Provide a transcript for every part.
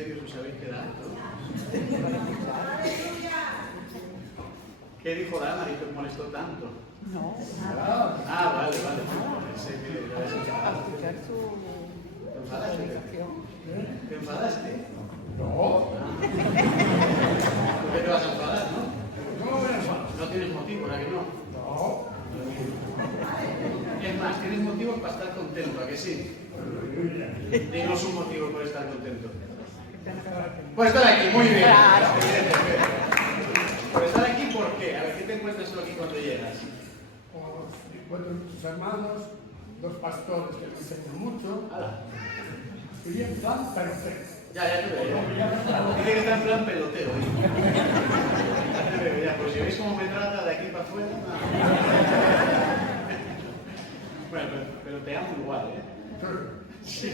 serio os habéis quedado? ¿Qué dijo Dana y te molestó tanto? No. Ah, vale. Pensé que ya habías A escuchar su conversación. ¿Te enfadaste? No. ¿Por qué te vas a enfadar, no? No me voy a enfadar. No tienes motivo, ¿verdad que no? No. Es más, tienes motivos para estar contento, ¿a que sí? Dinos un motivo para estar contento. Por estar aquí, muy bien. Claro. Por estar aquí, ¿por qué? A ver, ¿qué te encuentras tú aquí cuando llegas? Encuentro tus hermanos, dos pastores que me enseñan mucho. Hala. Y en plan perfecto. Ya te veo. Dice que está en plan pelotero. Ya te veo, ya. Pues si veis cómo me trata de aquí para afuera. Bueno, pero te amo igual, ¿eh? Sí,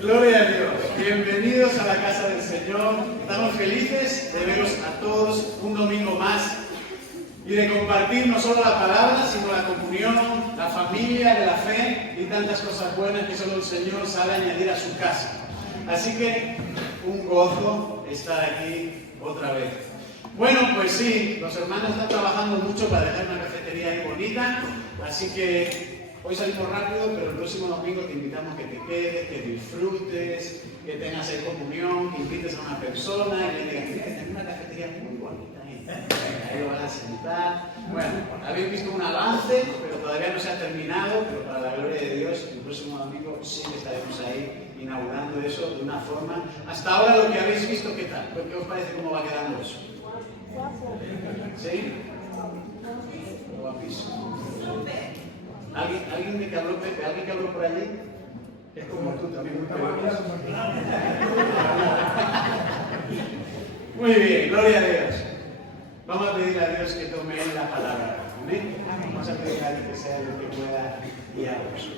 Gloria a Dios. Bienvenidos a la casa del Señor. Estamos felices de veros a todos un domingo más y de compartir no solo la palabra, sino la comunión, la familia de la fe y tantas cosas buenas que solo el Señor sabe añadir a su casa. Así que un gozo estar aquí otra vez. Bueno, pues sí, los hermanos están trabajando mucho para dejar una cafetería ahí bonita, así que hoy salimos rápido, pero el próximo domingo te invitamos a que te quedes, que disfrutes, que tengas ahí comunión, que invites a una persona y le digas, mira, tengo una cafetería muy bonita. Ahí lo van a sentar. Bueno, habéis visto un avance, pero todavía no se ha terminado, pero para la gloria de Dios, el próximo domingo sí que estaremos ahí inaugurando eso de una forma. Hasta ahora lo que habéis visto, ¿qué tal? ¿Qué os parece cómo va quedando eso? ¿Sí? Guapísimo. ¿Alguien de que habló Pepe? ¿Alguien que habló por allí? Es como tú también. Muy bien, gloria a Dios. Vamos a pedir a Dios que tome la palabra. Amén. Vamos a pedir a Dios que sea el que pueda guiarnos.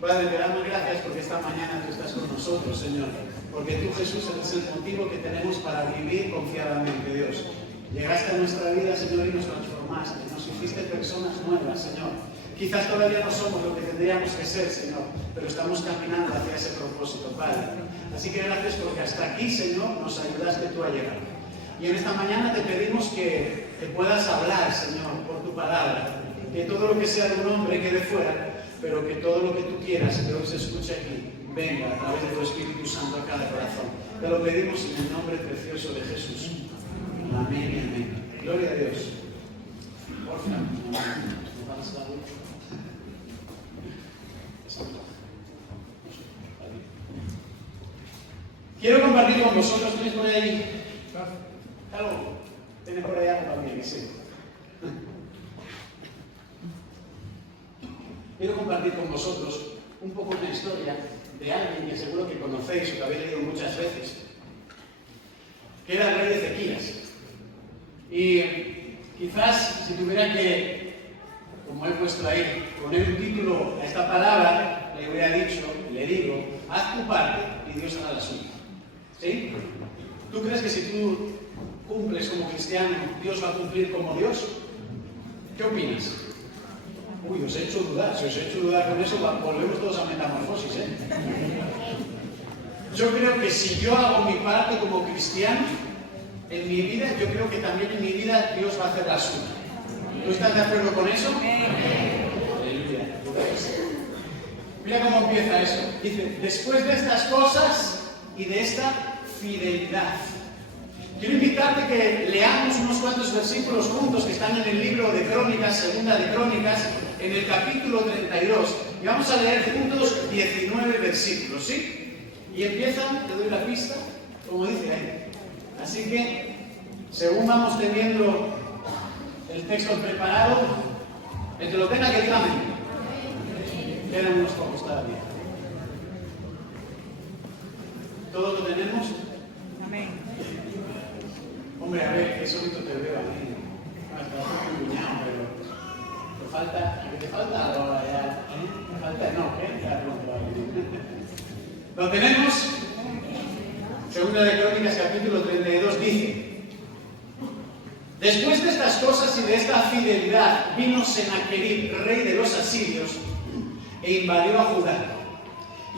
Padre, te damos gracias porque esta mañana tú estás con nosotros, Señor. Porque tú, Jesús, eres el motivo que tenemos para vivir confiadamente, Dios. Llegaste a nuestra vida, Señor, y nos transformaste. Nos hiciste personas nuevas, Señor. Quizás todavía no somos lo que tendríamos que ser, Señor, pero estamos caminando hacia ese propósito, Padre. Así que gracias porque hasta aquí, Señor, nos ayudaste tú a llegar. Y en esta mañana te pedimos que puedas hablar, Señor, por tu palabra. Que todo lo que sea de un hombre quede fuera, pero que todo lo que tú quieras que hoy se escuche aquí venga a través de tu Espíritu Santo a cada corazón. Te lo pedimos en el nombre precioso de Jesús. Amén y amén. Gloria a Dios. Por favor. Quiero compartir con vosotros, ¿tienes por ahí algo? ¿Tienes por ahí algo también? Sí. Quiero compartir con vosotros un poco una historia de alguien que seguro que conocéis o que habéis leído muchas veces, que era el rey de Ezequías. Y quizás si tuviera que, como he puesto ahí, poner un título a esta palabra, le hubiera dicho, le digo, haz tu parte y Dios hará la suya. ¿Sí? ¿Tú crees que si tú cumples como cristiano, Dios va a cumplir como Dios? ¿Qué opinas? Uy, os he hecho dudar. Si os he hecho dudar con eso, volvemos todos a metamorfosis, ¿eh? Yo creo que si yo hago mi parte como cristiano, en mi vida, yo creo que también en mi vida Dios va a hacer la suya. ¿Tú estás de acuerdo con eso? Aleluya. Mira cómo empieza eso. Dice, después de estas cosas y de esta fidelidad. Quiero invitarte que leamos unos cuantos versículos juntos que están en el libro de Crónicas, segunda de Crónicas, en el capítulo 32. Y vamos a leer juntos 19 versículos, ¿sí? Y empiezan, te doy la pista, como dice ahí. Así que, según vamos teniendo el texto preparado, el que lo tenga que diga amén. Quedan unos pocos todavía. ¿Todos lo tenemos? Amén. Hombre, a ver, qué solito te veo aquí. Hasta un cuñado, pero te falta, ¿qué te falta? Ahora ya, ¿te falta? No, ¿qué? Ya pronto. ¿Lo tenemos? Segunda de Crónicas, capítulo 32, dice: después de estas cosas y de esta fidelidad, vino Sennacherib, rey de los asirios, e invadió a Judá.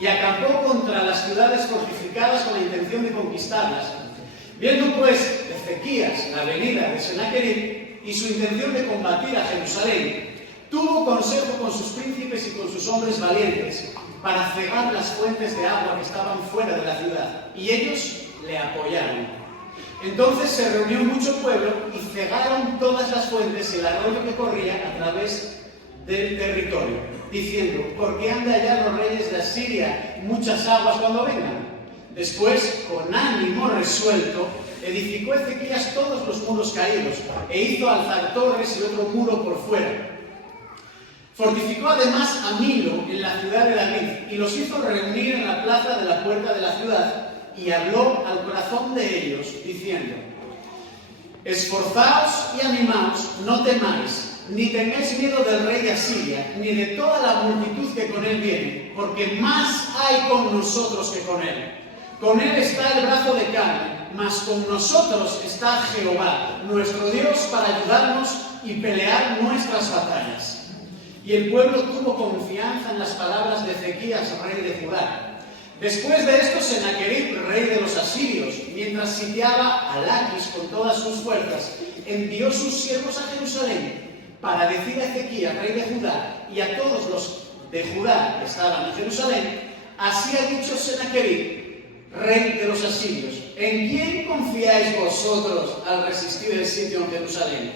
y acampó contra las ciudades fortificadas con la intención de conquistarlas. Viendo pues Ezequías la venida de Sennacherib y su intención de combatir a Jerusalén, tuvo consejo con sus príncipes y con sus hombres valientes para cegar las fuentes de agua que estaban fuera de la ciudad, y ellos le apoyaron. Entonces se reunió mucho pueblo y cegaron todas las fuentes y el arroyo que corría a través del territorio, diciendo: ¿por qué han de hallar los reyes de Asiria muchas aguas cuando vengan? Después, con ánimo resuelto, edificó Ezequías todos los muros caídos e hizo alzar torres y otro muro por fuera. Fortificó además a Milo en la ciudad de David y los hizo reunir en la plaza de la puerta de la ciudad, y habló al corazón de ellos, diciendo: esforzaos y animaos, no temáis, ni tengáis miedo del rey de Asiria, ni de toda la multitud que con él viene, porque más hay con nosotros que con él. Con él está el brazo de carne, mas con nosotros está Jehová, nuestro Dios, para ayudarnos y pelear nuestras batallas. Y el pueblo tuvo confianza en las palabras de Ezequías, rey de Judá. Después de esto, Sennacherib, rey de los asirios, mientras sitiaba a Laquis con todas sus fuerzas, envió sus siervos a Jerusalén para decir a Ezequías, rey de Judá, y a todos los de Judá que estaban en Jerusalén: así ha dicho Sennacherib, rey de los asirios: ¿en quién confiáis vosotros al resistir el sitio en Jerusalén?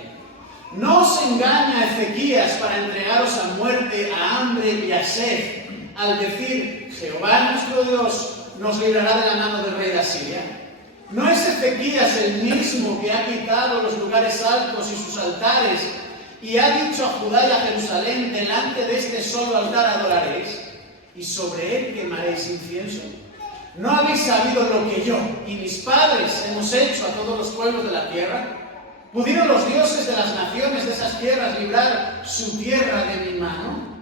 No os engaña Ezequías para entregaros a muerte, a hambre y a sed, al decir: Jehová nuestro Dios nos librará de la mano del rey de Asiria. ¿No es Ezequías el mismo que ha quitado los lugares altos y sus altares, y ha dicho a Judá y a Jerusalén: delante de este solo altar adoraréis, y sobre él quemaréis incienso? ¿No habéis sabido lo que yo y mis padres hemos hecho a todos los pueblos de la tierra? ¿Pudieron los dioses de las naciones de esas tierras librar su tierra de mi mano?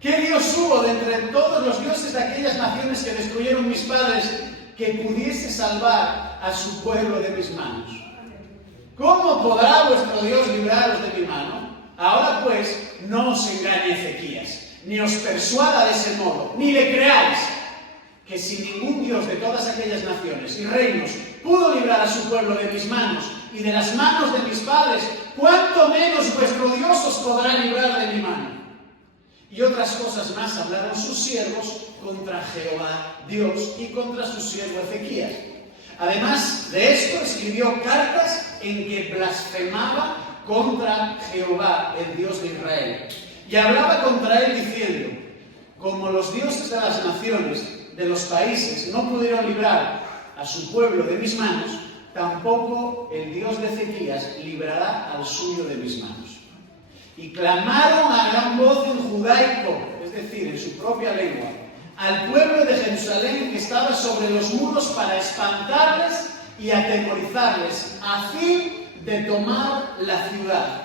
¿Qué Dios hubo de entre todos los dioses de aquellas naciones que destruyeron mis padres que pudiese salvar a su pueblo de mis manos? ¿Cómo podrá vuestro Dios libraros de mi mano? Ahora pues, no os engañe Ezequías, ni os persuada de ese modo, ni le creáis, que si ningún Dios de todas aquellas naciones y reinos pudo librar a su pueblo de mis manos y de las manos de mis padres, cuánto menos vuestro Dios os podrá librar de mi mano. Y otras cosas más hablaron sus siervos contra Jehová Dios y contra su siervo Ezequías. Además de esto, escribió cartas en que blasfemaba contra Jehová, el Dios de Israel, y hablaba contra él diciendo: como los dioses de las naciones, de los países, no pudieron librar a su pueblo de mis manos, tampoco el Dios de Ezequías librará al suyo de mis manos. Y clamaron a gran voz en judaico, es decir, en su propia lengua, al pueblo de Jerusalén que estaba sobre los muros para espantarles y atemorizarles, a fin de tomar la ciudad.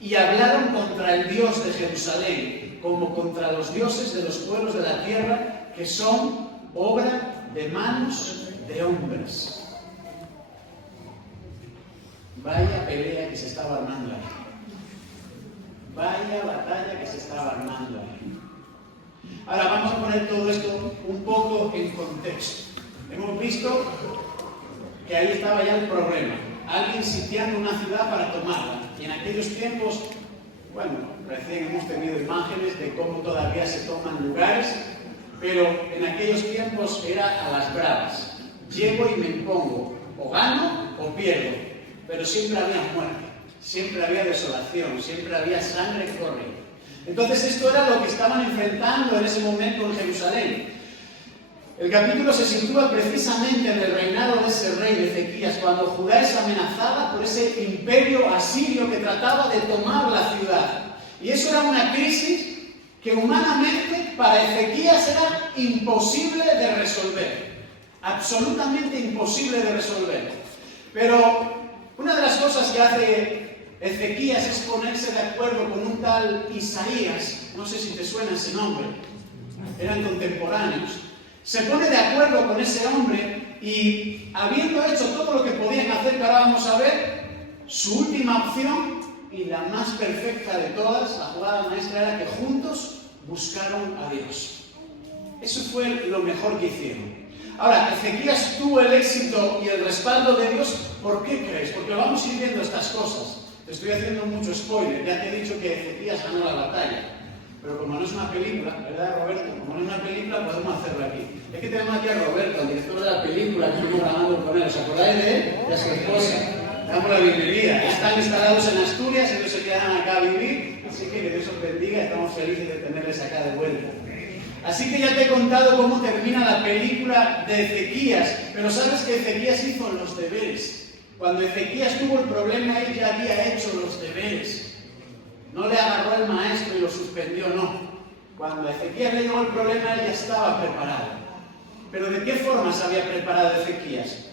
Y hablaron contra el Dios de Jerusalén, como contra los dioses de los pueblos de la tierra, que son obra de manos de hombres. Vaya pelea que se estaba armando ahí. Vaya batalla que se estaba armando ahí. Ahora vamos a poner todo esto un poco en contexto. Hemos visto que ahí estaba ya el problema. Alguien sitiando una ciudad para tomarla. Y en aquellos tiempos, bueno, recién hemos tenido imágenes de cómo todavía se toman lugares, pero en aquellos tiempos era a las bravas. Llego y me impongo. O gano o pierdo. Pero siempre había muerte. Siempre había desolación, siempre había sangre corriendo. Entonces esto era lo que estaban enfrentando en ese momento en Jerusalén. El capítulo se sitúa precisamente en el reinado de ese rey de Ezequías, cuando Judá es amenazada por ese imperio asirio que trataba de tomar la ciudad. Y eso era una crisis que humanamente para Ezequías era imposible de resolver. Absolutamente imposible de resolver. Pero una de las cosas que hace Ezequías es ponerse de acuerdo con un tal Isaías, no sé si te suena ese nombre, eran contemporáneos. Se pone de acuerdo con ese hombre y, habiendo hecho todo lo que podían hacer, que ahora vamos a ver, su última opción y la más perfecta de todas, la jugada maestra, era que juntos buscaron a Dios. Eso fue lo mejor que hicieron. Ahora, Ezequías tuvo el éxito y el respaldo de Dios. ¿Por qué crees? Porque vamos a ir viendo estas cosas. Te estoy haciendo mucho spoiler. Ya te he dicho que Ezequías ganó la batalla. Pero como no es una película, ¿verdad, Roberto? Como no es una película, podemos hacerlo aquí. Es que tenemos aquí a Roberto, el director de la película, que estuvimos grabando con él. ¿Os acordáis de él? De su esposa. Damos la bienvenida. Están instalados en Asturias, ellos se quedan acá a vivir. Así que Dios os bendiga. Estamos felices de tenerles acá de vuelta. Así que ya te he contado cómo termina la película de Ezequías. Pero sabes que Ezequías hizo los deberes. Cuando Ezequías tuvo el problema, él ya había hecho los deberes. No le agarró el maestro y lo suspendió, no. Cuando a Ezequías le llegó el problema, él ya estaba preparado. Pero ¿de qué forma se había preparado Ezequías?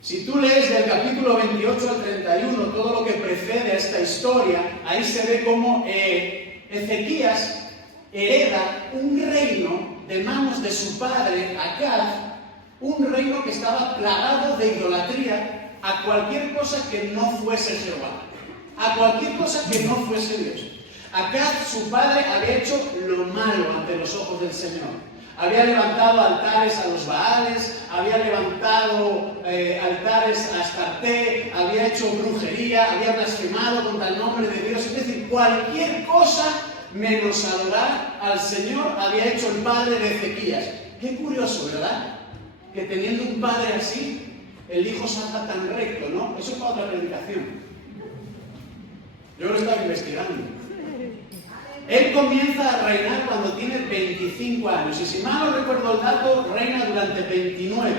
Si tú lees del capítulo 28 al 31 todo lo que precede a esta historia, ahí se ve cómo Ezequías hereda un reino de manos de su padre, Acaz, un reino que estaba plagado de idolatría a cualquier cosa que no fuese Jehová. A cualquier cosa que no fuese Dios. Acaz, su padre, había hecho lo malo ante los ojos del Señor. Había levantado altares a los Baales, había levantado altares a Astarte, había hecho brujería, había blasfemado contra el nombre de Dios. Es decir, cualquier cosa menos adorar al Señor había hecho el padre de Ezequías. Qué curioso, ¿verdad? Que teniendo un padre así, el hijo salga tan recto, ¿no? Eso es para otra predicación. Yo lo estaba investigando. Él comienza a reinar cuando tiene 25 años. Y si mal no recuerdo el dato, reina durante 29.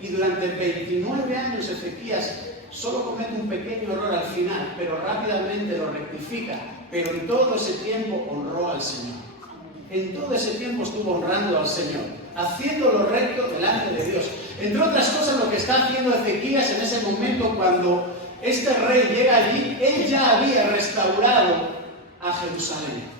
Y durante 29 años Ezequías solo comete un pequeño error al final, pero rápidamente lo rectifica. Pero en todo ese tiempo honró al Señor. En todo ese tiempo estuvo honrando al Señor, haciendo lo recto delante de Dios. Entre otras cosas, lo que está haciendo Ezequías en ese momento cuando este rey llega allí, él ya había restaurado a Jerusalén.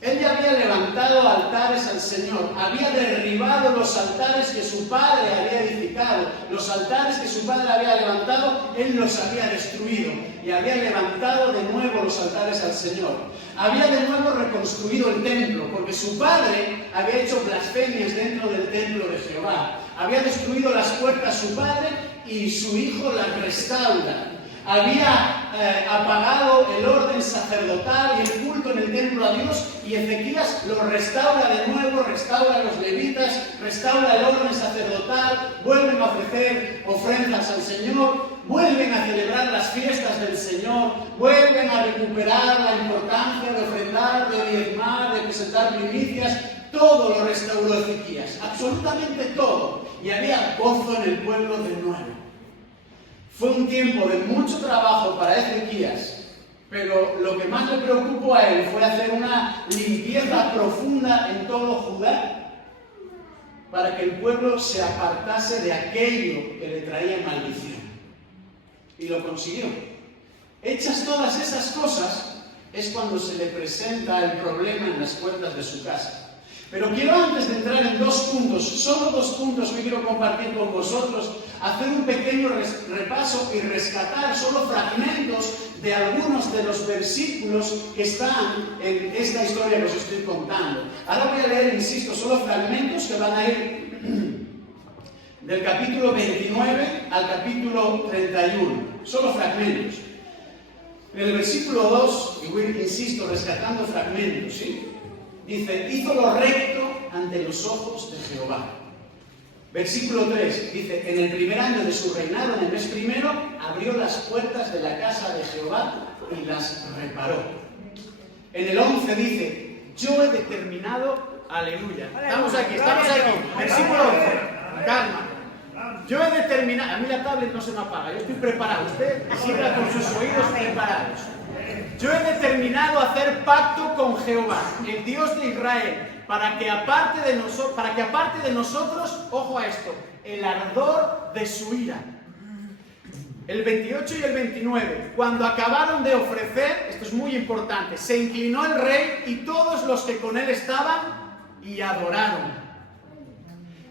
Él ya había levantado altares al Señor, había derribado los altares que su padre había edificado, los altares que su padre había levantado, él los había destruido y había levantado de nuevo los altares al Señor. Había de nuevo reconstruido el templo, porque su padre había hecho blasfemias dentro del templo de Jehová. Había destruido las puertas su padre y su hijo las restaura. Había apagado el orden sacerdotal y el culto en el templo a Dios, y Ezequías lo restaura de nuevo, restaura a los levitas, restaura el orden sacerdotal, vuelven a ofrecer ofrendas al Señor, vuelven a celebrar las fiestas del Señor, vuelven a recuperar la importancia de ofrendar, de diezmar, de presentar primicias. Todo lo restauró Ezequías, absolutamente todo, y había gozo en el pueblo de nuevo. Fue un tiempo de mucho trabajo para Ezequías, pero lo que más le preocupó a él fue hacer una limpieza profunda en todo Judá para que el pueblo se apartase de aquello que le traía maldición. Y lo consiguió. Hechas todas esas cosas, es cuando se le presenta el problema en las puertas de su casa. Pero quiero, antes de entrar en dos puntos, solo dos puntos que quiero compartir con vosotros, hacer un pequeño repaso y rescatar solo fragmentos de algunos de los versículos que están en esta historia que os estoy contando. Ahora voy a leer, insisto, solo fragmentos que van a ir del capítulo 29 al capítulo 31. Solo fragmentos. En el versículo 2, y voy, insisto, rescatando fragmentos, ¿sí? Dice, hizo lo recto ante los ojos de Jehová. Versículo 3, dice, en el primer año de su reinado, en el mes primero, abrió las puertas de la casa de Jehová y las reparó. En el 11 dice, yo he determinado, aleluya, estamos aquí, versículo 11, calma. Yo he determinado, a mí la tablet no se me apaga, yo estoy preparado, usted siga con sus oídos preparados. Yo he determinado hacer pacto con Jehová, el Dios de Israel, para que aparte de nosotros, ojo a esto, el ardor de su ira. El 28 y el 29, cuando acabaron de ofrecer, esto es muy importante, se inclinó el rey y todos los que con él estaban y adoraron.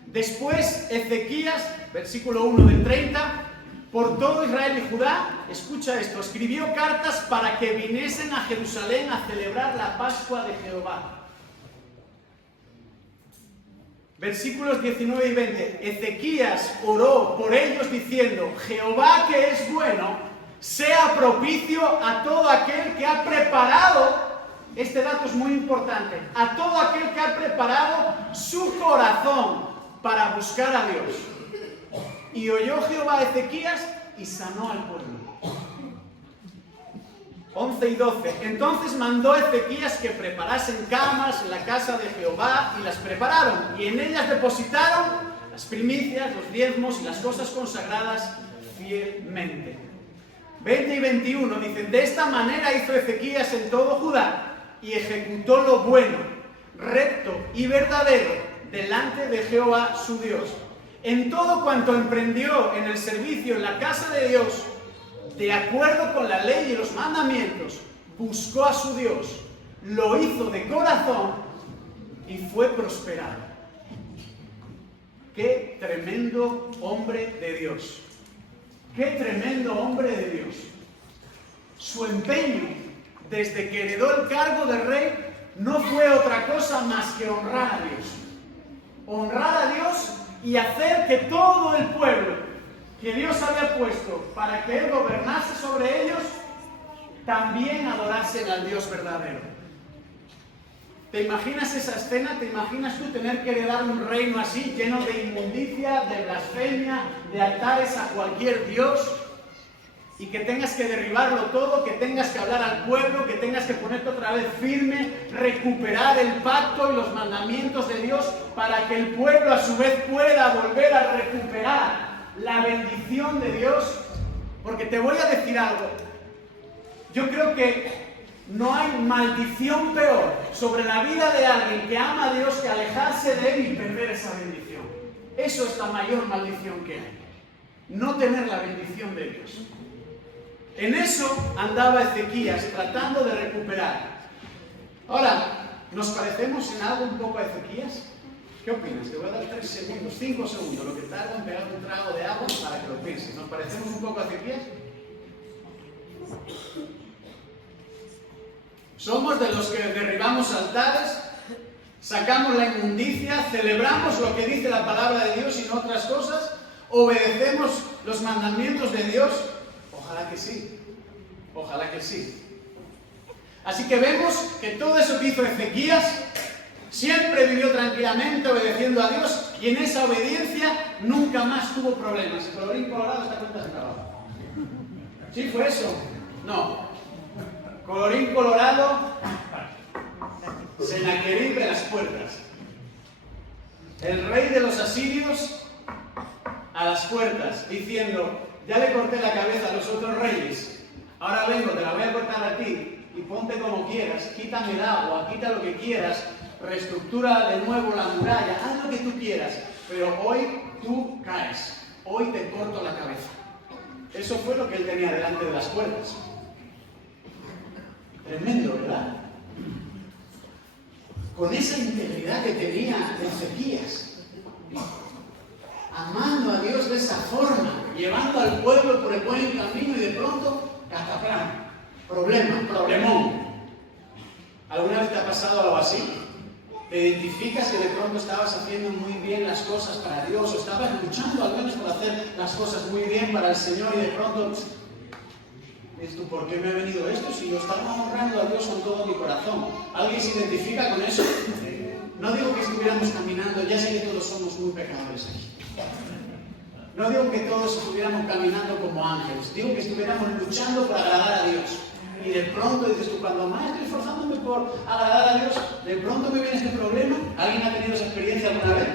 Después Ezequías, versículo 1 del 30, por todo Israel y Judá, escucha esto, escribió cartas para que viniesen a Jerusalén a celebrar la Pascua de Jehová. Versículos 19 y 20. Ezequías oró por ellos diciendo: Jehová, que es bueno, sea propicio a todo aquel que ha preparado, este dato es muy importante, a todo aquel que ha preparado su corazón para buscar a Dios. Y oyó Jehová a Ezequías y sanó al pueblo. 11 y 12. Entonces mandó Ezequías que preparasen camas en la casa de Jehová, y las prepararon, y en ellas depositaron las primicias, los diezmos y las cosas consagradas fielmente. 20 y 21 dicen: de esta manera hizo Ezequías en todo Judá, y ejecutó lo bueno, recto y verdadero delante de Jehová su Dios. En todo cuanto emprendió en el servicio en la casa de Dios, de acuerdo con la ley y los mandamientos, buscó a su Dios, lo hizo de corazón y fue prosperado. ¡Qué tremendo hombre de Dios! ¡Qué tremendo hombre de Dios! Su empeño, desde que heredó el cargo de rey, no fue otra cosa más que honrar a Dios. Honrar a Dios y hacer que todo el pueblo que Dios había puesto para que Él gobernase sobre ellos, también adorasen al Dios verdadero. ¿Te imaginas esa escena? ¿Te imaginas tú tener que heredar un reino así, lleno de inmundicia, de blasfemia, de altares a cualquier Dios? Y que tengas que derribarlo todo, que tengas que hablar al pueblo, que tengas que ponerte otra vez firme, recuperar el pacto y los mandamientos de Dios para que el pueblo a su vez pueda volver a recuperar la bendición de Dios. Porque te voy a decir algo, yo creo que no hay maldición peor sobre la vida de alguien que ama a Dios que alejarse de Él y perder esa bendición. Eso es la mayor maldición que hay, no tener la bendición de Dios. En eso andaba Ezequías, tratando de recuperar. Ahora, ¿nos parecemos en algo un poco a Ezequías? ¿Qué opinas? Te voy a dar 3 segundos, 5 segundos, lo que tarda en pegar un trago de agua para que lo pienses. ¿Nos parecemos un poco a Ezequías? Somos de los que derribamos altares, sacamos la inmundicia, celebramos lo que dice la palabra de Dios y no otras cosas, obedecemos los mandamientos de Dios. Ojalá que sí, ojalá que sí. Así que vemos que todo eso que hizo Ezequías, siempre vivió tranquilamente obedeciendo a Dios, y en esa obediencia nunca más tuvo problemas. El colorín colorado está cuenta de trabajo. ¿Sí fue eso? No. Colorín colorado, Senaquerib de las puertas. El rey de los asirios a las puertas, diciendo: ya le corté la cabeza a los otros reyes, ahora vengo, te la voy a cortar a ti, y ponte como quieras, quítame el agua, quita lo que quieras, reestructura de nuevo la muralla, haz lo que tú quieras, pero hoy tú caes, hoy te corto la cabeza. Eso fue lo que él tenía delante de las puertas. Tremendo, ¿verdad? Con esa integridad que tenía Ezequías, amando a Dios de esa forma, llevando al pueblo por el buen camino, y de pronto, cataplán, problemón. ¿Alguna vez te ha pasado algo así? ¿Te identificas que de pronto estabas haciendo muy bien las cosas para Dios, o estabas luchando al menos por hacer las cosas muy bien para el Señor, y de pronto dices tú: ¿por qué me ha venido esto si yo estaba honrando a Dios con todo mi corazón? ¿Alguien se identifica con eso? No digo que estuviéramos caminando, ya sé que todos somos muy pecadores aquí. No digo que todos estuviéramos caminando como ángeles, digo que estuviéramos luchando por agradar a Dios. Y de pronto dices tú: cuando más estoy esforzándome por agradar a Dios, de pronto me viene este problema. ¿Alguien ha tenido esa experiencia alguna vez?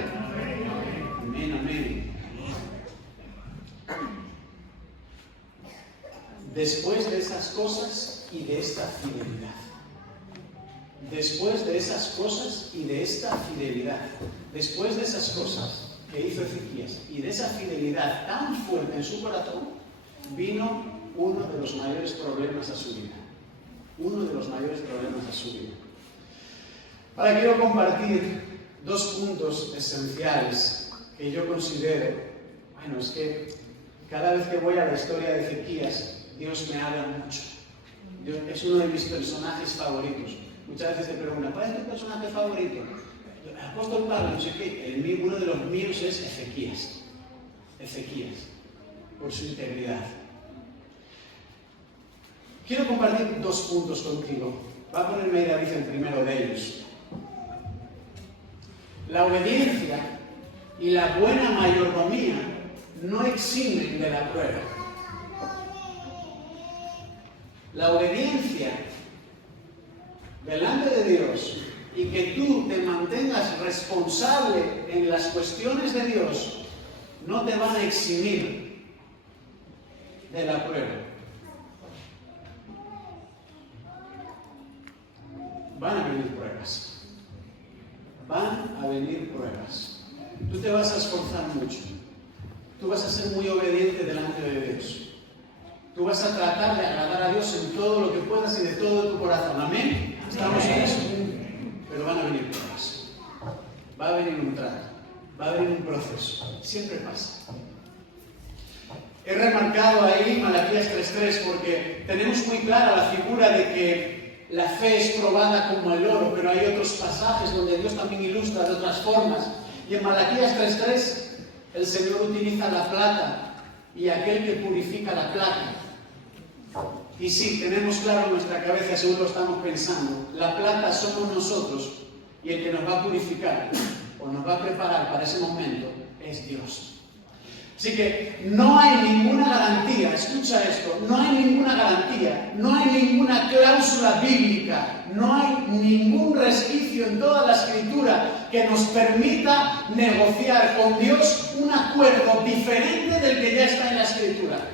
Amén, amén. Después de esas cosas y de esta fidelidad. Después de esas cosas y de esta fidelidad. Después de esas cosas que hizo Ezequías y de esa fidelidad tan fuerte en su corazón, vino uno de los mayores problemas a su vida. Uno de los mayores problemas a su vida. Ahora quiero compartir 2 puntos esenciales que yo considero. Bueno, es que cada vez que voy a la historia de Ezequías, Dios me habla mucho. Dios es uno de mis personajes favoritos. Muchas veces te preguntan: ¿cuál es tu personaje favorito? El apóstol Pablo, no sé qué, uno de los míos es Ezequías. Ezequías, por su integridad. Quiero compartir 2 puntos contigo. Va a ponerme ahí David el primero de ellos. La obediencia y la buena mayordomía no eximen de la prueba. La obediencia delante de Dios y que tú te mantengas responsable en las cuestiones de Dios no te van a eximir de la prueba. Van a venir pruebas. Van a venir pruebas. Tú te vas a esforzar mucho. Tú vas a ser muy obediente delante de Dios. Tú vas a tratar de agradar a Dios en todo lo que puedas y de todo tu corazón. Amén. Estamos en eso. Pero van a venir pruebas. Va a venir un trato. Va a venir un proceso. Siempre pasa. He remarcado ahí Malaquías 3:3 porque tenemos muy clara la figura de que la fe es probada como el oro, pero hay otros pasajes donde Dios también ilustra de otras formas. Y en Malaquías 3:3 el Señor utiliza la plata y aquel que purifica la plata. Y sí, tenemos claro en nuestra cabeza, seguro lo estamos pensando, la plata somos nosotros y el que nos va a purificar o nos va a preparar para ese momento es Dios. Así que no hay ninguna garantía, escucha esto, no hay ninguna garantía, no hay ninguna cláusula bíblica, no hay ningún resquicio en toda la Escritura que nos permita negociar con Dios un acuerdo diferente del que ya está en la Escritura.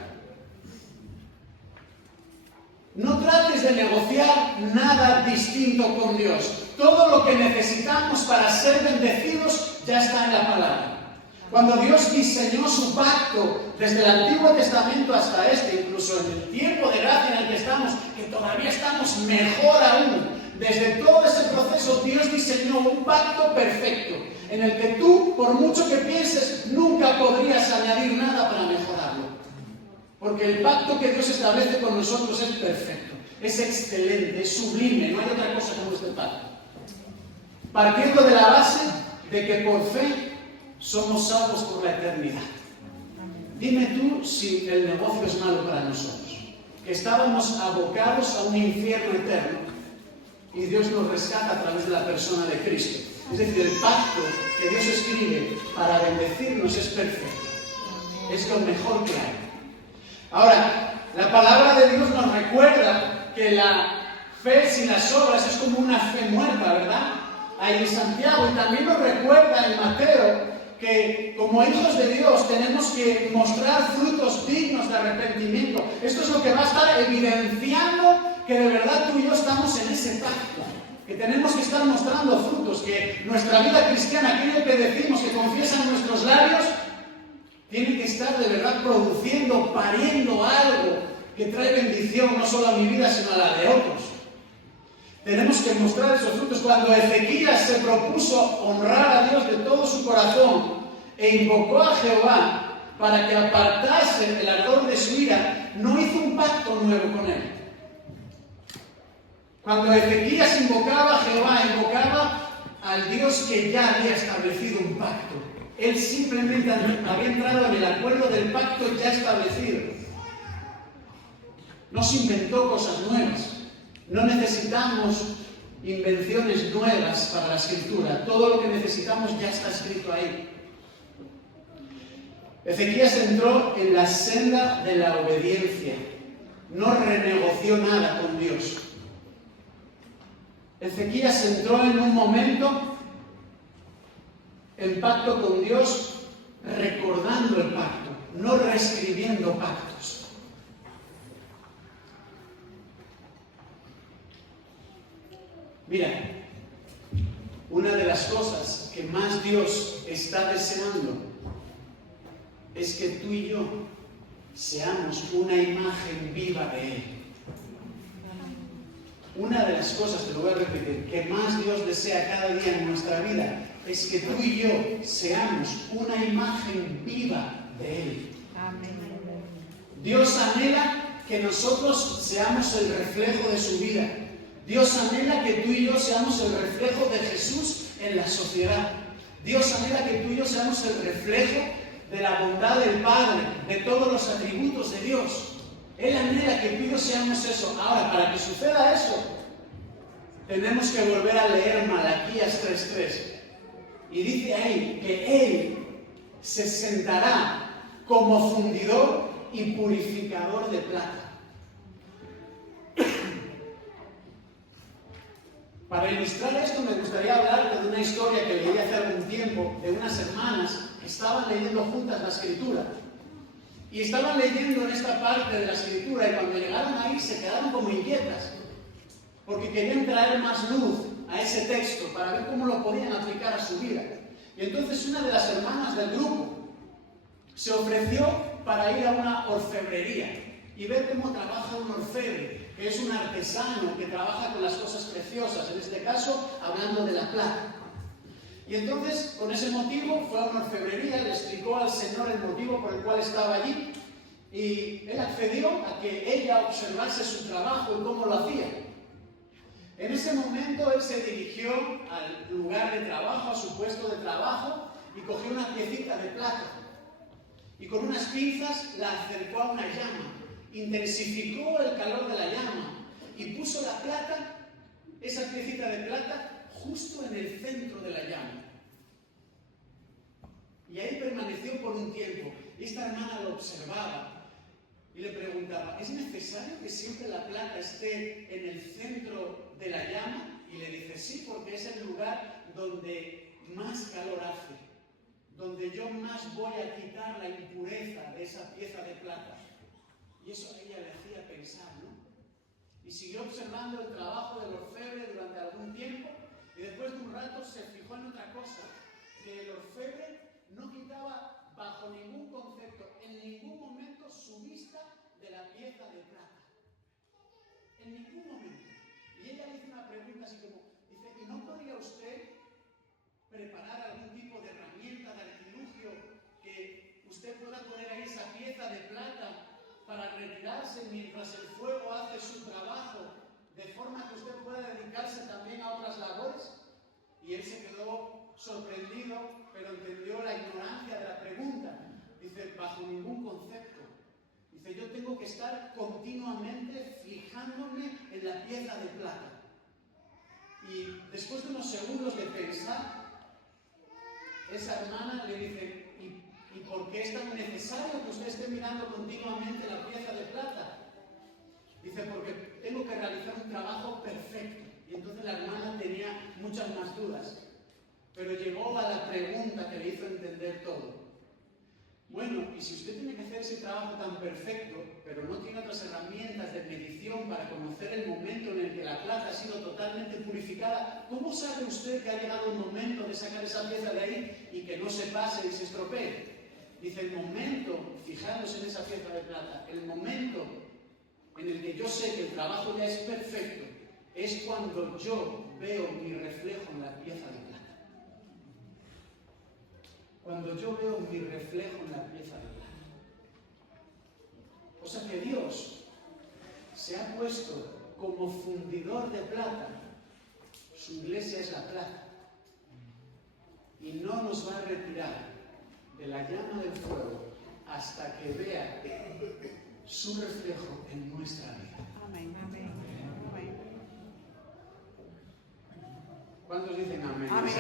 No trates de negociar nada distinto con Dios. Todo lo que necesitamos para ser bendecidos ya está en la palabra. Cuando Dios diseñó su pacto desde el Antiguo Testamento hasta este, incluso en el tiempo de gracia en el que estamos, que todavía estamos mejor aún, desde todo ese proceso Dios diseñó un pacto perfecto, en el que tú, por mucho que pienses, nunca podrías añadir nada para mejorarlo. Porque el pacto que Dios establece con nosotros es perfecto, es excelente, es sublime, no hay otra cosa como este pacto. Partiendo de la base de que por fe somos salvos por la eternidad. Dime tú si el negocio es malo para nosotros. Que estábamos abocados a un infierno eterno y Dios nos rescata a través de la persona de Cristo. Es decir, el pacto que Dios escribe para bendecirnos es perfecto. Es lo mejor que hay. Ahora, la palabra de Dios nos recuerda que la fe sin las obras es como una fe muerta, ¿verdad? Ahí en Santiago, y también nos recuerda en Mateo que como hijos de Dios tenemos que mostrar frutos dignos de arrepentimiento. Esto es lo que va a estar evidenciando que de verdad tú y yo estamos en ese pacto, que tenemos que estar mostrando frutos, que nuestra vida cristiana, aquello que decimos, que confiesan nuestros labios, tiene que estar de verdad produciendo, pariendo algo que trae bendición no solo a mi vida, sino a la de otros. Tenemos que mostrar esos frutos. Cuando Ezequías se propuso honrar a Dios de todo su corazón e invocó a Jehová para que apartase el ardor de su ira, no hizo un pacto nuevo con él. Cuando Ezequías invocaba a Jehová, invocaba al Dios que ya había establecido un pacto. Él simplemente había entrado en el acuerdo del pacto ya establecido. No se inventó cosas nuevas. No necesitamos invenciones nuevas para la Escritura. Todo lo que necesitamos ya está escrito ahí. Ezequías entró en la senda de la obediencia. No renegoció nada con Dios. Ezequías entró en un momento en pacto con Dios, recordando el pacto, no reescribiendo pactos. Mira, una de las cosas que más Dios está deseando es que tú y yo seamos una imagen viva de Él. Una de las cosas, te lo voy a repetir, que más Dios desea cada día en nuestra vida es que tú y yo seamos una imagen viva de Él. Amén. Dios anhela que nosotros seamos el reflejo de su vida. Dios anhela que tú y yo seamos el reflejo de Jesús en la sociedad. Dios anhela que tú y yo seamos el reflejo de la bondad del Padre, de todos los atributos de Dios. Él anhela que tú y yo seamos eso. Ahora, para que suceda eso, tenemos que volver a leer Malaquías 3:3. Y dice ahí que Él se sentará como fundidor y purificador de plata. Para ilustrar esto me gustaría hablar de una historia que leí hace algún tiempo de unas hermanas que estaban leyendo juntas la Escritura. Y estaban leyendo en esta parte de la Escritura y cuando llegaron ahí se quedaron como inquietas, porque querían traer más luz a ese texto para ver cómo lo podían aplicar a su vida. Y entonces una de las hermanas del grupo se ofreció para ir a una orfebrería y ver cómo trabaja un orfebre, que es un artesano que trabaja con las cosas preciosas, en este caso hablando de la plata. Y entonces, con ese motivo, fue a una orfebrería, le explicó al Señor el motivo por el cual estaba allí y él accedió a que ella observase su trabajo y cómo lo hacía. En ese momento él se dirigió al lugar de trabajo, a su puesto de trabajo, y cogió una piecita de plata y con unas pinzas la acercó a una llama, intensificó el calor de la llama y puso la plata, esa piecita de plata, justo en el centro de la llama. Y ahí permaneció por un tiempo. Y esta hermana lo observaba y le preguntaba, ¿es necesario que siempre la plata esté en el centro de la llama? Y le dice, sí, porque es el lugar donde más calor hace, donde yo más voy a quitar la impureza de esa pieza de plata. Y eso a ella le hacía pensar, ¿no? Y siguió observando el trabajo del orfebre durante algún tiempo y después de un rato se fijó en otra cosa, que el orfebre no quitaba bajo ningún concepto, en ningún momento su vista de la pieza de plata. En ningún momento. Y ella le hizo una pregunta así como, dice, ¿y no podría usted preparar algún tipo de herramienta, de artilugio, que usted pueda poner ahí esa pieza de plata para retirarse mientras el fuego hace su trabajo, de forma que usted pueda dedicarse también a otras labores? Y él se quedó sorprendido, pero entendió la ignorancia de la pregunta. Dice, bajo ningún concepto. Dice, yo tengo que estar continuamente fijándome en la pieza de plata. Y después de unos segundos de pensar, esa hermana le dice, ¿y por qué es tan necesario que usted esté mirando continuamente la pieza de plata? Dice, porque tengo que realizar un trabajo perfecto. Y entonces la hermana tenía muchas más dudas, pero llegó a la pregunta que le hizo entender todo. Bueno, y si usted tiene que hacer ese trabajo tan perfecto, pero no tiene otras herramientas de medición para conocer el momento en el que la plata ha sido totalmente purificada, ¿cómo sabe usted que ha llegado el momento de sacar esa pieza de ahí y que no se pase y se estropee? Dice, el momento, fijándose en esa pieza de plata, el momento en el que yo sé que el trabajo ya es perfecto, es cuando yo veo mi reflejo en la pieza de plata. Cuando yo veo mi reflejo en la pieza de plata. O sea que Dios se ha puesto como fundidor de plata. Su iglesia es la plata. Y no nos va a retirar de la llama del fuego hasta que vea su reflejo en nuestra vida. Amén, amén, amén. ¿Cuántos dicen amén? Amén.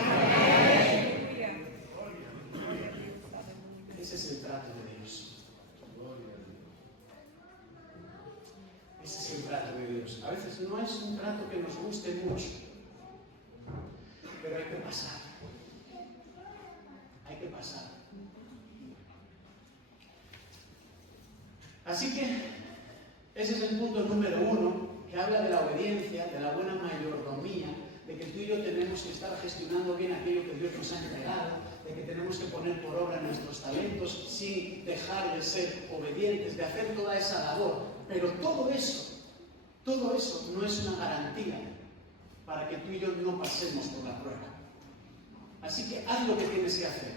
Ese es el trato de Dios. Ese es el trato de Dios. A veces no es un trato que nos guste mucho, pero hay que pasar. Hay que pasar. Así que ese es el punto número 1, que habla de la obediencia, de la buena mayordomía, de que tú y yo tenemos que estar gestionando bien aquello que Dios nos ha entregado, de que tenemos que poner por obra nuestros talentos sin dejar de ser obedientes, de hacer toda esa labor. Pero todo eso no es una garantía para que tú y yo no pasemos por la prueba. Así que haz lo que tienes que hacer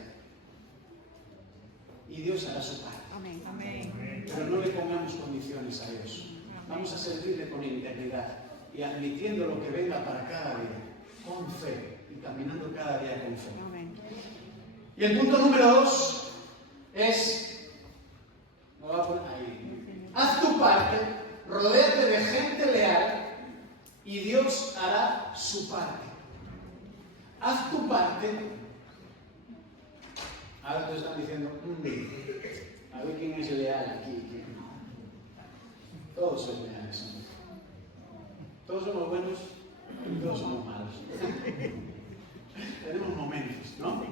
y Dios hará su parte. Amén, amén. Pero no le pongamos condiciones a Dios. Vamos a servirle con integridad. y admitiendo lo que venga para cada día, con fe y caminando cada día con fe. Amén. Y el punto número 2 es, me voy a poner ahí, haz tu parte, rodéate de gente leal y Dios hará su parte. Haz tu parte. Ahora te están diciendo, a ver quién es leal aquí. Todos son leales. Todos somos buenos y todos somos malos. Tenemos momentos, ¿no?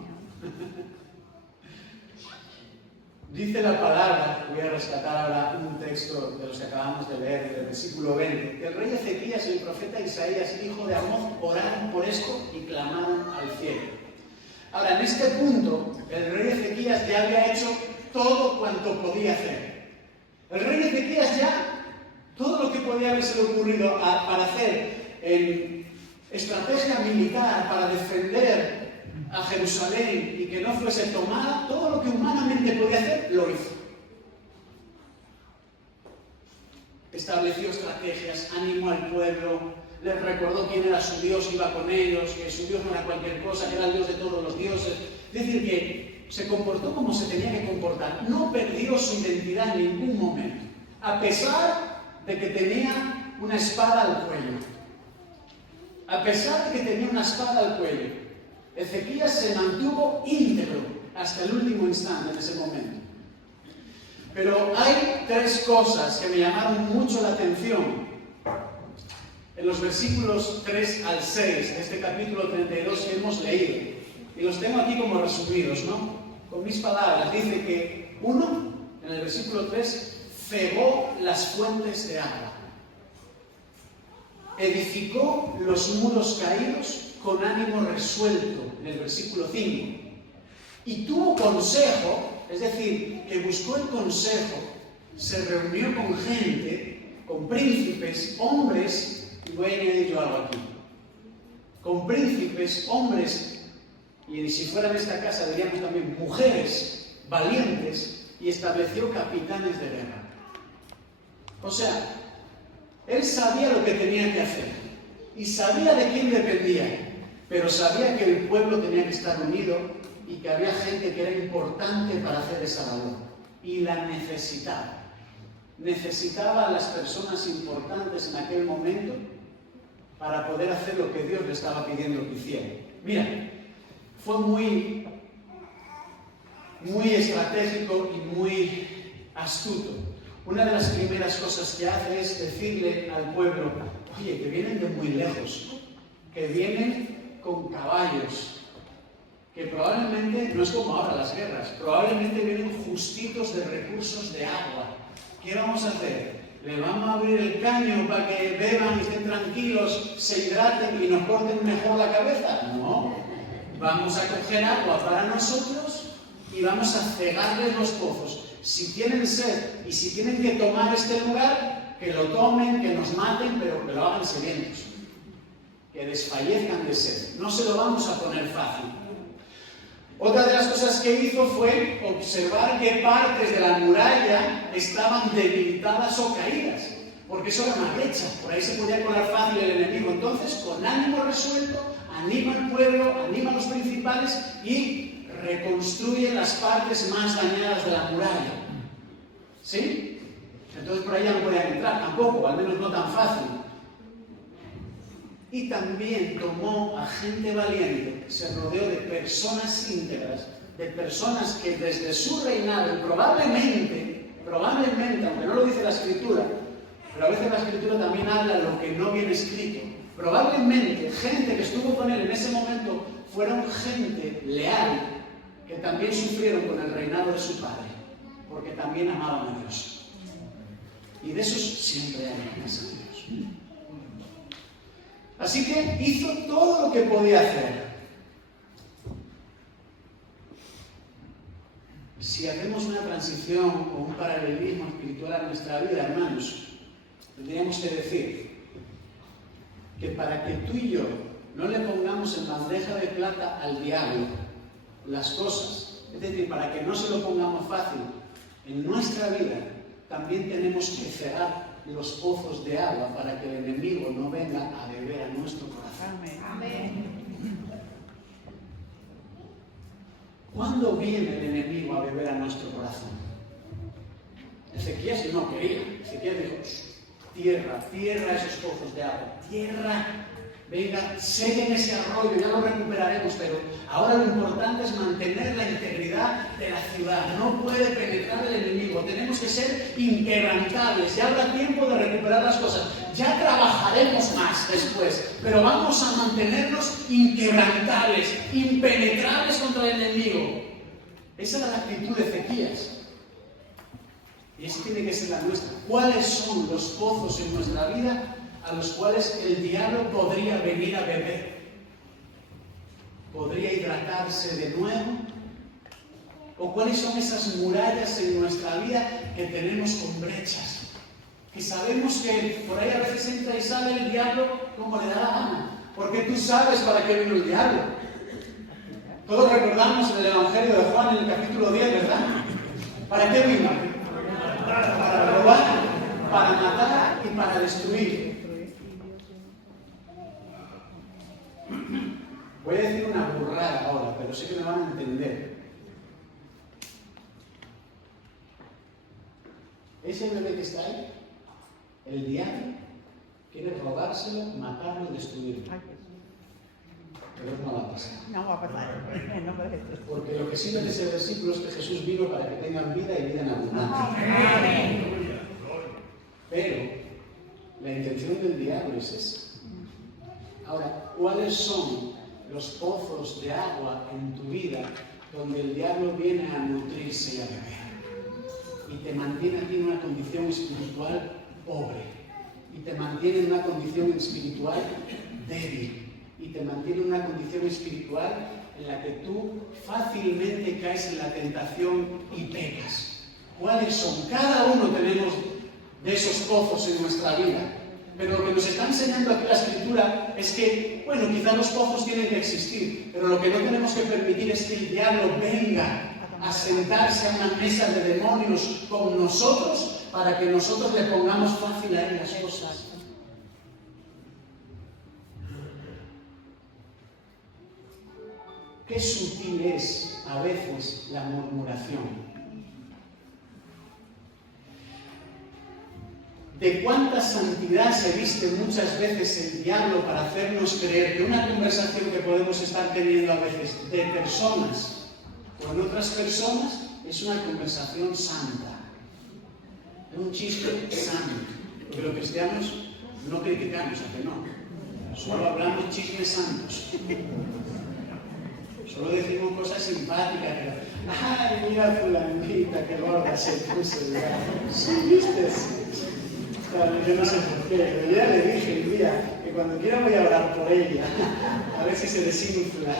Dice la palabra, voy a rescatar ahora un texto de los que acabamos de leer, del versículo 20, que el rey Ezequías y el profeta Isaías, hijo de Amós, oraron por esto y clamaron al cielo. Ahora, en este punto, el rey Ezequías ya había hecho todo cuanto podía hacer. El rey Ezequías ya, todo lo que podía haberse ocurrido para hacer en estrategia militar, para defender a Jerusalén y que no fuese tomada, todo lo que humanamente podía hacer, lo hizo. Estableció estrategias, animó al pueblo, les recordó quién era su Dios, iba con ellos, que su Dios no era cualquier cosa, que era el Dios de todos los dioses. Es decir, que se comportó como se tenía que comportar, no perdió su identidad en ningún momento, a pesar de que tenía una espada al cuello. A pesar de que tenía una espada al cuello, Ezequías se mantuvo íntegro hasta el último instante en ese momento. Pero hay 3 cosas que me llamaron mucho la atención en los versículos 3 al 6 de este capítulo 32 que hemos leído. Y los tengo aquí como resumidos, ¿no? Con mis palabras. Dice que uno, en el versículo 3, cegó las fuentes de agua. Edificó los muros caídos con ánimo resuelto, en el versículo 5. Y tuvo consejo, es decir, que buscó el consejo, se reunió con gente, con príncipes, hombres, y voy a añadir yo algo aquí, con príncipes, hombres, y si fuera en esta casa diríamos también mujeres valientes, y estableció capitanes de guerra. O sea, él sabía lo que tenía que hacer, y sabía de quién dependía, pero sabía que el pueblo tenía que estar unido y que había gente que era importante para hacer esa labor. Y la necesitaba. Necesitaba a las personas importantes en aquel momento para poder hacer lo que Dios le estaba pidiendo que hiciera. Mira, fue muy estratégico y muy astuto. Una de las primeras cosas que hace es decirle al pueblo, oye, que vienen de muy lejos, que vienen con caballos, que probablemente, no es como ahora las guerras, probablemente vienen justitos de recursos de agua. ¿Qué vamos a hacer? ¿Le vamos a abrir el caño para que beban y estén tranquilos, se hidraten y nos corten mejor la cabeza? No. Vamos a coger agua para nosotros y vamos a cegarles los pozos. Si tienen sed y si tienen que tomar este lugar, que lo tomen, que nos maten, pero que lo hagan sedientos, que desfallezcan de sed. No se lo vamos a poner fácil. Otra de las cosas que hizo fue observar qué partes de la muralla estaban debilitadas o caídas, porque eso era una brecha, por ahí se podía colar fácil el enemigo. Entonces, con ánimo resuelto, anima al pueblo, anima a los principales y reconstruye las partes más dañadas de la muralla. ¿Sí? Entonces por ahí ya no podían entrar tampoco, al menos no tan fácil. Y también tomó a gente valiente, se rodeó de personas íntegras, de personas que desde su reinado, probablemente, aunque no lo dice la Escritura, pero a veces la Escritura también habla de lo que no viene escrito, probablemente gente que estuvo con él en ese momento fueron gente leal, que también sufrieron con el reinado de su padre, porque también amaban a Dios. Y de esos siempre hay en casa de Dios. Así que hizo todo lo que podía hacer. Si hacemos una transición o un paralelismo espiritual a nuestra vida, hermanos, tendríamos que decir que para que tú y yo no le pongamos en bandeja de plata al diablo las cosas, es decir, para que no se lo pongamos fácil en nuestra vida, también tenemos que cegar los pozos de agua para que el enemigo no venga a beber a nuestro corazón. Amén. ¿Cuándo viene el enemigo a beber a nuestro corazón? Ezequías no quería. Ezequías dijo, tierra esos pozos de agua, tierra, venga, sequen ese arroyo, ya lo recuperaremos, pero ahora lo importante es mantener la integridad de la ciudad. No puede penetrar el enemigo, tenemos que ser inquebrantables. Ya habrá tiempo de recuperar las cosas, ya trabajaremos más después, pero vamos a mantenernos inquebrantables, impenetrables contra el enemigo. Esa era la actitud de Ezequías. Y esa tiene que ser la nuestra. ¿Cuáles son los pozos en nuestra vida a los cuales el diablo podría venir a beber? ¿Podría hidratarse de nuevo? ¿O cuáles son esas murallas en nuestra vida que tenemos con brechas? Que sabemos que por ahí a veces entra y sale el diablo como le da la gana. Porque tú sabes para qué vino el diablo. Todos recordamos el Evangelio de Juan en el capítulo 10, ¿verdad? ¿Para qué vino? Para robar, para matar y para destruir. Voy a decir una burrada ahora, pero sé que me van a entender. Ese bebé que está ahí, el diablo quiere robárselo, matarlo y destruirlo. Pero no va a pasar. No va a pasar. No puede ser. Porque lo que sí me dice el versículo es que Jesús vino para que tengan vida y vida en abundancia. Pero la intención del diablo es esa. Ahora, ¿cuáles son los pozos de agua en tu vida donde el diablo viene a nutrirse y a beber? Y te mantiene aquí en una condición espiritual pobre. Y te mantiene en una condición espiritual débil. Y te mantiene en una condición espiritual en la que tú fácilmente caes en la tentación y pecas. ¿Cuáles son? Cada uno tenemos de esos pozos en nuestra vida. Pero lo que nos está enseñando aquí la Escritura es que, bueno, quizá los pozos tienen que existir, pero lo que no tenemos que permitir es que el diablo venga a sentarse a una mesa de demonios con nosotros para que nosotros le pongamos fácil a él las cosas. Qué sutil es a veces la murmuración. De cuánta santidad se viste muchas veces el diablo para hacernos creer que una conversación que podemos estar teniendo a veces de personas o en otras personas es una conversación santa, un chiste santo. Porque los cristianos no criticamos, ¿a que no? Solo hablamos chismes santos. Solo decimos cosas simpáticas. ¡Ay, mira fulanita, qué gorda se puso! ¿Sí viste? Claro, yo no sé por qué, pero ya le dije el día que cuando quiera voy a orar por ella, a ver si se desinfla.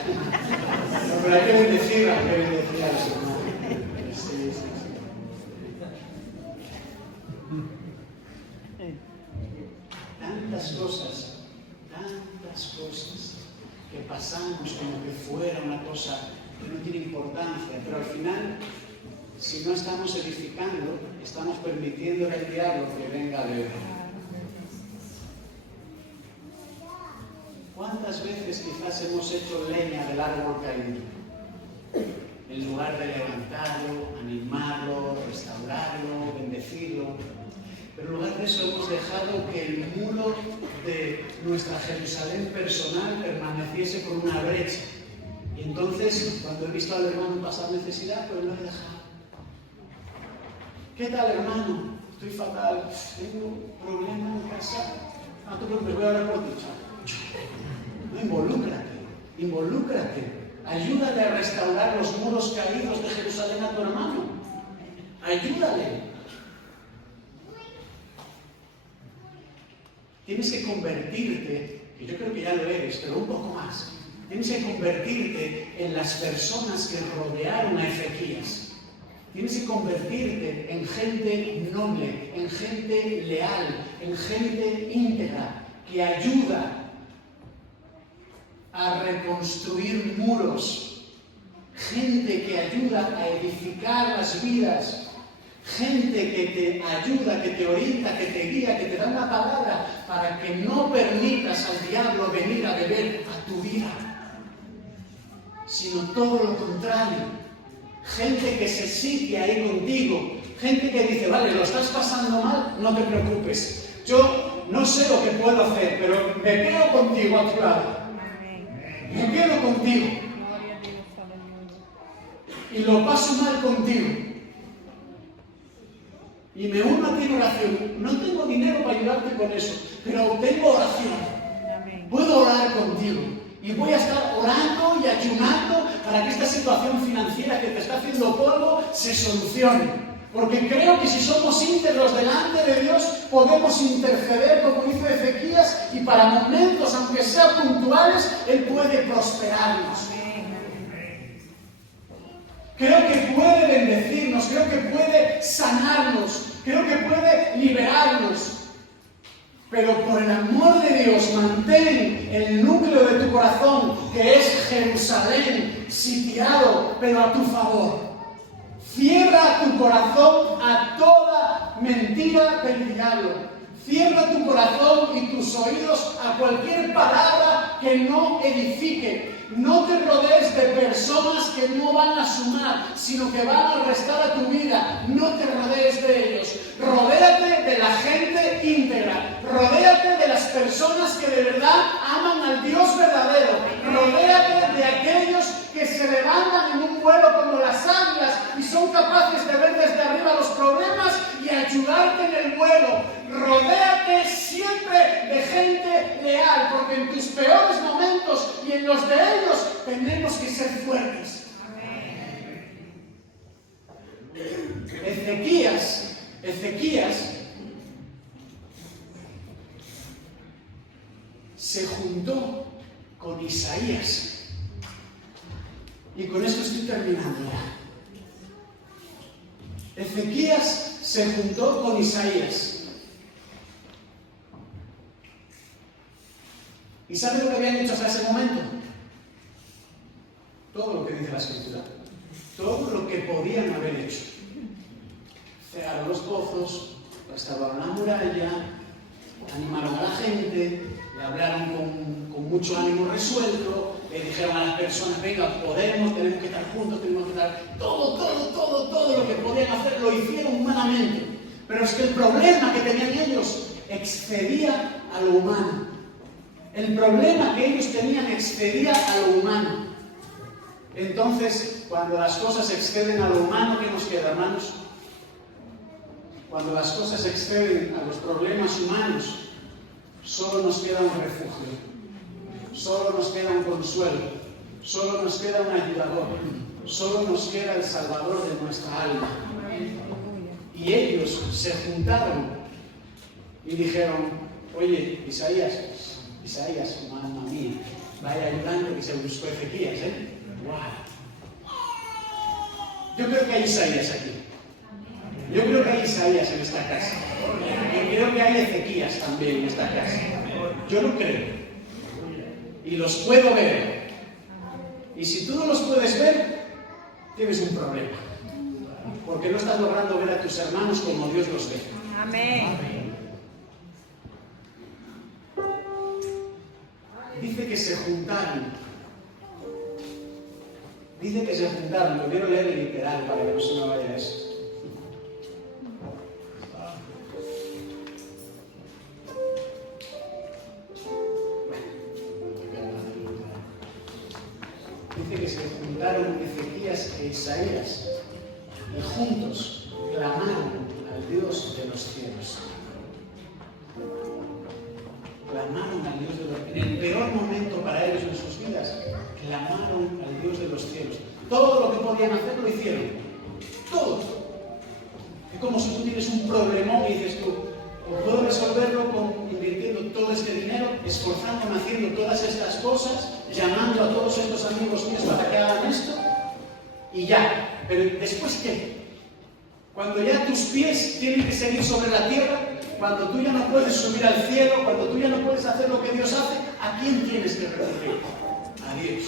No, pero hay que bendecirla, hay que bendecir a su hermano. Sí. Tantas cosas que pasamos como que fuera una cosa que no tiene importancia, pero al final, si no estamos edificando, estamos permitiendo al diablo que venga a beber. ¿Cuántas veces quizás hemos hecho leña del árbol caído? En lugar de levantarlo, animarlo, restaurarlo, bendecirlo. Pero en lugar de eso hemos dejado que el muro de nuestra Jerusalén personal permaneciese con una brecha. Y entonces, cuando he visto al hermano pasar necesidad, pues lo he dejado. ¿Qué tal, hermano? Estoy fatal. Tengo un problema en casa. No te preocupes, voy a hablar por ti. No, involúcrate. Ayúdale a restaurar los muros caídos de Jerusalén a tu hermano. Ayúdale. Tienes que convertirte, que yo creo que ya lo eres, pero un poco más. Tienes que convertirte en las personas que rodearon a Ezequías. Tienes que convertirte en gente noble, en gente leal, en gente íntegra, que ayuda a reconstruir muros. Gente que ayuda a edificar las vidas. gente que te ayuda, que te orienta, que te guía, que te da una palabra para que no permitas al diablo venir a beber a tu vida, sino todo lo contrario. Gente que se sigue ahí contigo, gente que dice, vale, lo estás pasando mal, no te preocupes. Yo no sé lo que puedo hacer, pero me quedo contigo a tu lado. Me quedo contigo. Y lo paso mal contigo. Y me uno a ti en oración. No tengo dinero para ayudarte con eso, pero tengo oración. Puedo orar contigo. Y voy a estar orando y ayunando para que esta situación financiera que te está haciendo polvo se solucione. Porque creo que si somos íntegros delante de Dios, podemos interceder, como hizo Ezequías, y para momentos, aunque sean puntuales, Él puede prosperarnos. Creo que puede bendecirnos, creo que puede sanarnos, creo que puede liberarnos. Pero por el amor de Dios, mantén el núcleo de tu corazón, que es Jerusalén, sitiado, pero a tu favor. Cierra tu corazón a toda mentira del diablo. Cierra tu corazón y tus oídos a cualquier palabra que no edifique. No te rodees de personas que no van a sumar, sino que van a restar a tu vida. No te rodees de ellos. Rodéate de la gente íntegra. Rodéate de las personas que de verdad aman al Dios verdadero. Rodéate de aquellos que se levantan en un vuelo como las águilas y son capaces de ver desde arriba los problemas y ayudarte en el vuelo. Rodéate siempre de gente leal, porque en tus peores momentos y en los de ellos tenemos que ser fuertes. Ezequías se juntó con Isaías. Y con esto estoy terminando ya. Ezequías se juntó con Isaías. ¿Y sabe lo que habían hecho hasta ese momento? Todo lo que dice la Escritura. Todo lo que podían haber hecho. Cerraron los pozos, restauraron la muralla, animaron a la gente, le hablaron con mucho ánimo resuelto, le dijeron a las personas, venga, tenemos que estar juntos, tenemos que estar... Todo lo que podían hacer lo hicieron humanamente. Pero es que el problema que tenían ellos excedía a lo humano. El problema que ellos tenían excedía a lo humano. Entonces, cuando las cosas exceden a lo humano, ¿qué nos queda, hermanos? Cuando las cosas exceden a los problemas humanos, solo nos queda un refugio, solo nos queda un consuelo, solo nos queda un ayudador, solo nos queda el Salvador de nuestra alma. Y ellos se juntaron y dijeron, oye, Isaías, mamá mía, vaya ayudando que se buscó Ezequías, ¡Wow! Yo creo que hay Isaías aquí. Yo creo que hay Isaías en esta casa. Y creo que hay Ezequías también en esta casa. Yo lo creo. Y los puedo ver. Y si tú no los puedes ver, tienes un problema. Porque no estás logrando ver a tus hermanos como Dios los ve. Amén. Dice que se juntaron. Lo quiero leer literal para que no se me vaya eso. Dice que se juntaron Ezequías e Isaías y juntos clamaron al Dios de los cielos. Clamaron al Dios de los cielos. En el peor momento para ellos en sus vidas, clamaron al Dios de los cielos. Todo lo que podían hacer lo hicieron. Todo. Es como si tú tienes un problemón y dices tú, puedo resolverlo invirtiendo todo este dinero, esforzándome haciendo todas estas cosas, llamando a todos estos amigos míos para que hagan esto, y ya. Pero ¿después qué? Cuando ya tus pies tienen que seguir sobre la tierra, cuando tú ya no puedes subir al cielo, cuando tú ya no puedes hacer lo que Dios hace, ¿a quién tienes que recurrir? A Dios.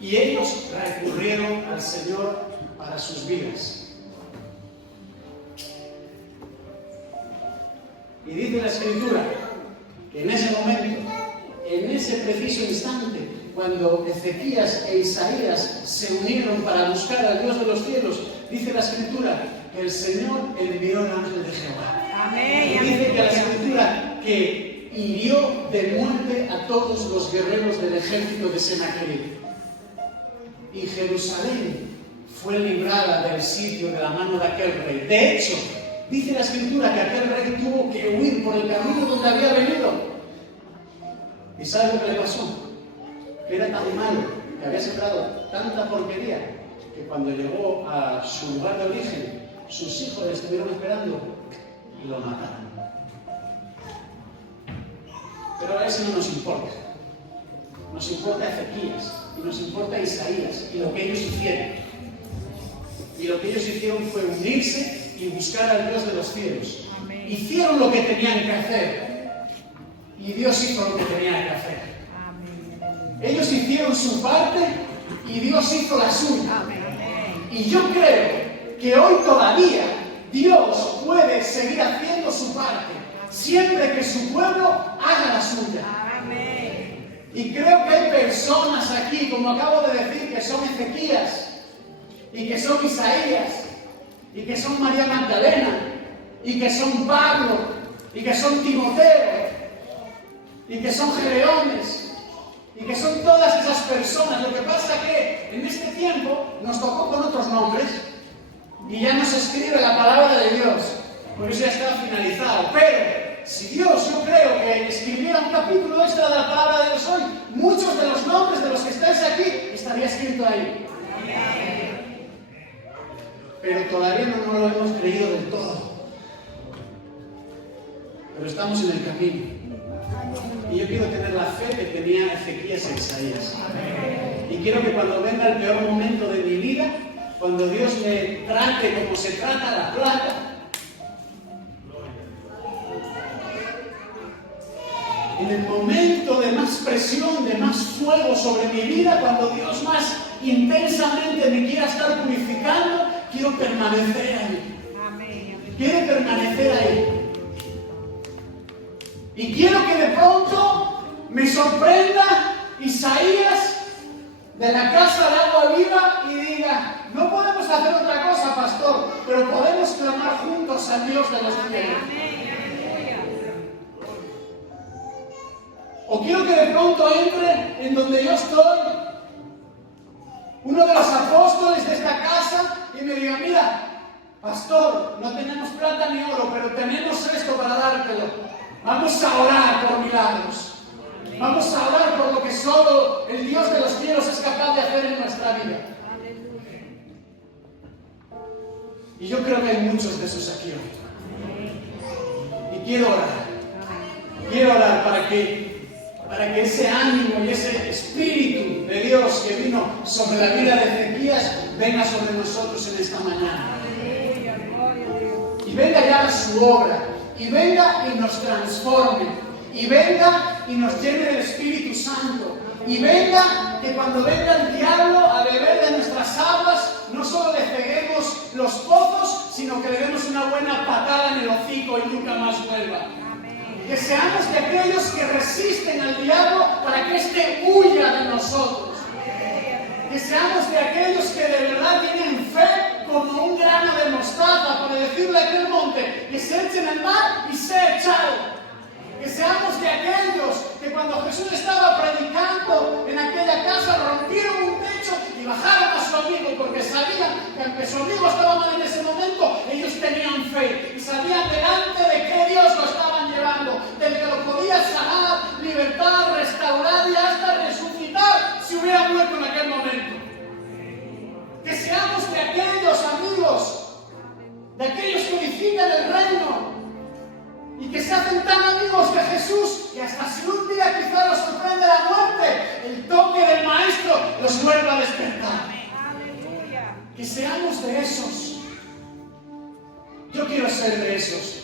Y ellos recurrieron al Señor para sus vidas. Y dice la Escritura que en ese momento, en ese preciso instante, cuando Ezequías e Isaías se unieron para buscar al Dios de los cielos, dice la Escritura que el Señor envió el ángel de Jehová. Amén. Y dice que la Escritura que hirió de muerte a todos los guerreros del ejército de Sennacherib. Y Jerusalén fue librada del sitio de la mano de aquel rey. De hecho, dice la Escritura que aquel rey tuvo que huir por el camino donde había venido. ¿Y sabe lo que le pasó? Que era tan malo, que había sembrado tanta porquería, que cuando llegó a su lugar de origen, sus hijos le estuvieron esperando y lo mataron. Pero a eso no nos importa. Nos importa Ezequías y nos importa Isaías y lo que ellos hicieron. Y lo que ellos hicieron fue unirse y buscar al Dios de los cielos. Amén. Hicieron lo que tenían que hacer. Y Dios hizo lo que tenía que hacer. Amén. Ellos hicieron su parte y Dios hizo la suya. Amén. Y yo creo que hoy todavía Dios puede seguir haciendo su parte, siempre que su pueblo haga la suya. Amén. Y creo que hay personas aquí, como acabo de decir, que son Ezequías, y que son Isaías, y que son María Magdalena, y que son Pablo, y que son Timoteo, y que son Gedeones, y que son todas esas personas. Lo que pasa es que en este tiempo nos tocó con otros nombres, y ya no se escribe la palabra de Dios, porque eso ya estaba finalizado. Pero si Dios, yo creo que escribiera un capítulo extra de la palabra de Dios hoy, muchos de los nombres de los que estáis aquí estaría escrito ahí. Pero todavía no lo hemos creído del todo. Pero estamos en el camino. Y yo quiero tener la fe que tenía Ezequías e Isaías. Y quiero que cuando venga el peor momento de mi vida, cuando Dios me trate como se trata la plata, en el momento de más presión, de más fuego sobre mi vida, cuando Dios más intensamente me quiera estar purificando, quiero permanecer ahí. Amén. Quiero permanecer ahí. Y quiero que de pronto me sorprenda Isaías de la casa de agua viva y diga: no podemos hacer otra cosa, pastor, pero podemos clamar juntos al Dios de los cielos. O quiero que de pronto entre en donde yo estoy uno de los apóstoles de esta casa y me diga: mira, pastor, no tenemos plata ni oro, pero tenemos esto para dártelo. Vamos a orar por milagros. Vamos a orar por lo que solo el Dios de los cielos es capaz de hacer en nuestra vida. Y yo creo que hay muchos de esos aquí hoy. Y quiero orar. Quiero orar para que ese ánimo y ese espíritu de Dios que vino sobre la vida de Ezequías venga sobre nosotros en esta mañana. Y venga ya su obra. Y venga y nos transforme. Y venga y nos llene del Espíritu Santo. Y venga que cuando venga el diablo a beber de nuestras aguas, no solo le ceguemos los pozos, sino que le demos una buena patada en el hocico y nunca más vuelva. Que seamos de aquellos que resisten al diablo para que éste huya de nosotros. Que seamos de aquellos que de verdad tienen fe como un grano de mostaza para decirle a aquel monte que se eche en el mar y sea echado. Que seamos de aquellos que cuando Jesús estaba predicando en aquella casa rompieron un techo y bajaron a su amigo porque sabían que aunque su amigo estaba mal en ese momento, ellos tenían fe y sabían delante de qué Dios lo estaban llevando, del que lo podía sanar, libertar, restaurar y hasta resucitar si hubiera muerto en aquel momento. Que seamos de aquellos amigos, de aquellos que edifican el reino y que se hacen tan amigos de Jesús que hasta si un día quizá los sorprende la muerte, el toque del Maestro los vuelva a despertar. Que seamos de esos. Yo quiero ser de esos.